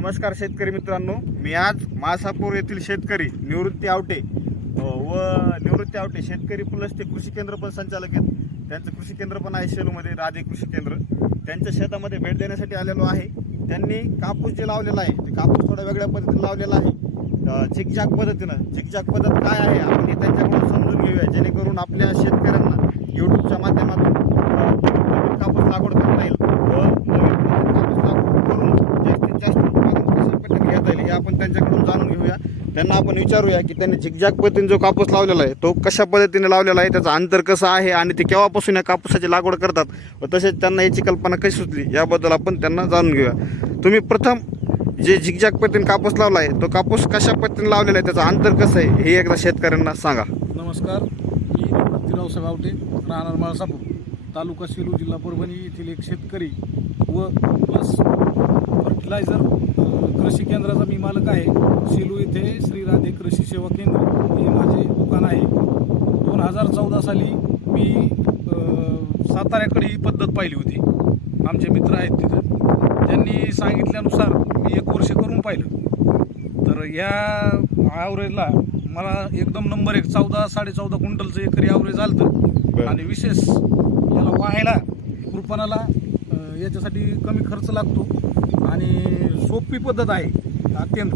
नमस्कार शेतकरी मित्रांनो. मी आज मासापूर येथील शेतकरी निवृत्ती आवटे व निवृत्ती आवटे शेतकरी प्लस ते कृषी केंद्र पण संचालक आहेत. त्यांचं कृषी केंद्र पण आहे सेलूमध्ये राधे कृषी केंद्र. त्यांच्या शेतामध्ये भेट देण्यासाठी आलेलो आहे. त्यांनी कापूस जे लावलेला आहे ते कापूस थोड्या वेगळ्या पद्धतीने लावलेला आहे. झिकझॅक पद्धतीनं. झिकझॅक पद्धत काय आहे आपण हे त्यांच्याकडून समजून घेऊया. जेणेकरून आपल्या शेतकऱ्यांना यूट्यूबच्या माध्यमातून कापूस लागवड करता येईल व नवीन कापूस लागवड करून जास्तीत जास्त उत्पादन कशा पद्धतीने घेता येईल हे आपण त्यांच्याकडून जाणून घेऊया. त्यांना आपण विचारूया की त्यांनी झिकझॅक पद्धतीने जो कापूस लावलेला आहे तो कशा पद्धतीने लावलेला आहे त्याचं अंतर कसं आहे आणि ते केव्हापासून या कापूसाची लागवड करतात व तसेच त्यांना याची कल्पना कशी सुचली याबद्दल आपण त्यांना जाणून घेऊया. तुम्ही प्रथम जे झिकझॅक पद्धतीने कापूस लावला आहे तो कापूस कशा पद्धतीने लावलेला आहे त्याचं अंतर कसं आहे हे एकदा शेतकऱ्यांना सांगा. नमस्कार मी निवृत्तीराव सगावटे राहणार माळसापूर तालुका सेलू जिल्हा परभणी येथील एक शेतकरी व प्लस फर्टिलायझर कृषी केंद्राचा मी मालक आहे. सेलू येथे श्री राधे कृषी सेवा केंद्र हे माझे दुकान आहे. दोन हजार चौदा साली मी साताऱ्याकडे ही पद्धत पाहिली होती. आमचे मित्र आहेत तिथं. त्यांनी सांगितल्यानुसार मी एक वर्ष करून पाहिलं. तर या ॲव्हरेजला मला एकदम नंबर एक चौदा साडे चौदा क्विंटलचं एकरी ॲव्हरेज आलं आणि विशेष याला वाहायला कृपणाला याच्यासाठी कमी खर्च लागतो. आणि सोपी पद्धत आहे अत्यंत.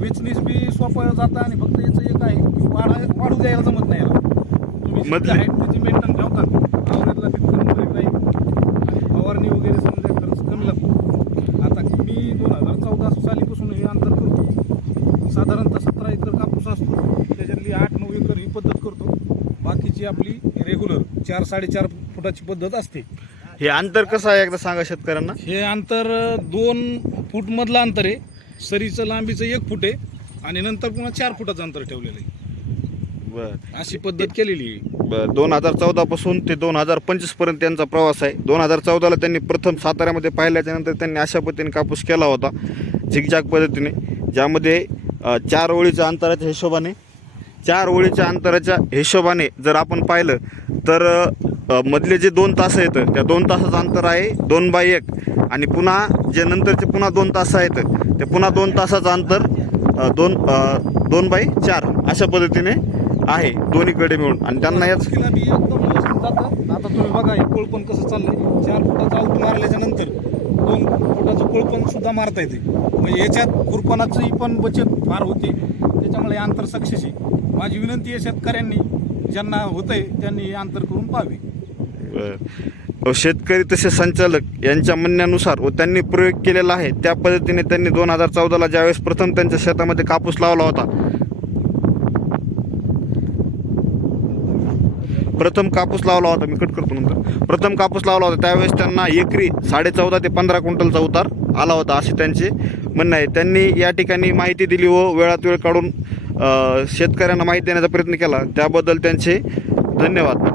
वेचणीस बी सोपं जातं आणि फक्त याचं एक आहे की वाढा वाढू द्यायला जमत नाही याला. तुम्ही मधली- हाईट त्याची मेंटेन ठेवतात. ॲव्हरेजला तितकं नंबर एक राहील आणि फवारणी वगैरे समजा खर्च कमी लागतो. आता मी दोन हजार चौदा सालीपासून हे अंतर करतो. साधारणतः सतरा एकर कापूस असतो. त्याच्यातली आठ नऊ एकर ही पद्धत करतो. बाकीची आपली रेग्युलर चार साडेचार फुटाची पद्धत असते. हे अंतर कसं आहे एकदा सांगा शेतकऱ्यांना? हे अंतर दोन फूट मधलं अंतर आहे. सरीचं लांबीचं एक फूट आहे आणि नंतर पुन्हा चार फुटाचं अंतर ठेवलेलं आहे. बरं. अशी पद्धत केलेली आहे. बरं दोन हजार चौदा पासून ते दोन हजार पंचवीसपर्यंत त्यांचा प्रवास आहे. दोन हजार चौदाला त्यांनी प्रथम साताऱ्यामध्ये पाहिल्याच्या नंतर त्यांनी अशा पद्धतीने कापूस केला होता झिकझॅक पद्धतीने ज्यामध्ये अ, चार ओळीच्या अंतराच्या हिशोबाने चार ओळीच्या अंतराच्या हिशोबाने जर आपण पाहिलं तर अ, मधले जे दोन तास आहेत त्या दोन तासाचं अंतर आहे दोन बाय एक. आणि पुन्हा जे नंतरचे पुन्हा दोन तास आहेत ते पुन्हा दोन तासाचं अंतर दोन दोन बाय चार अशा पद्धतीने आहे दोन्हीकडे मिळून. आणि त्यांना याच आता तुम्ही बघा हे कोळपण कसं चाललंय. चार फुटाचा आऊट मारल्याच्या नंतर दोन फुटाचं कोळपण सुद्धा मारता येते. म्हणजे याच्यात खुरपणाची पण बचत फार होते. त्याच्यामुळे अंतर सक्सेस आहे. माझी विनंती आहे शेतकऱ्यांनी ज्यांना होतंय त्यांनी हे अंतर करून पाहावे. शेतकरी तसे संचालक यांच्या म्हणण्यानुसार व त्यांनी प्रयोग केलेला आहे त्या पद्धतीने त्यांनी दोन हजार चौदाला ज्यावेळेस प्रथम त्यांच्या शेतामध्ये कापूस लावला होता प्रथम कापूस लावला होता मी कट करतो नंतर. प्रथम कापूस लावला होता त्यावेळेस त्यांना एकरी साडे चौदा ते पंधरा क्विंटलचा उतार आला होता असे त्यांचे म्हणणं आहे. त्यांनी या ठिकाणी माहिती दिली व वेळात वेळ काढून शेतकऱ्यांना माहिती देण्याचा प्रयत्न केला. त्याबद्दल त्यांचे धन्यवाद.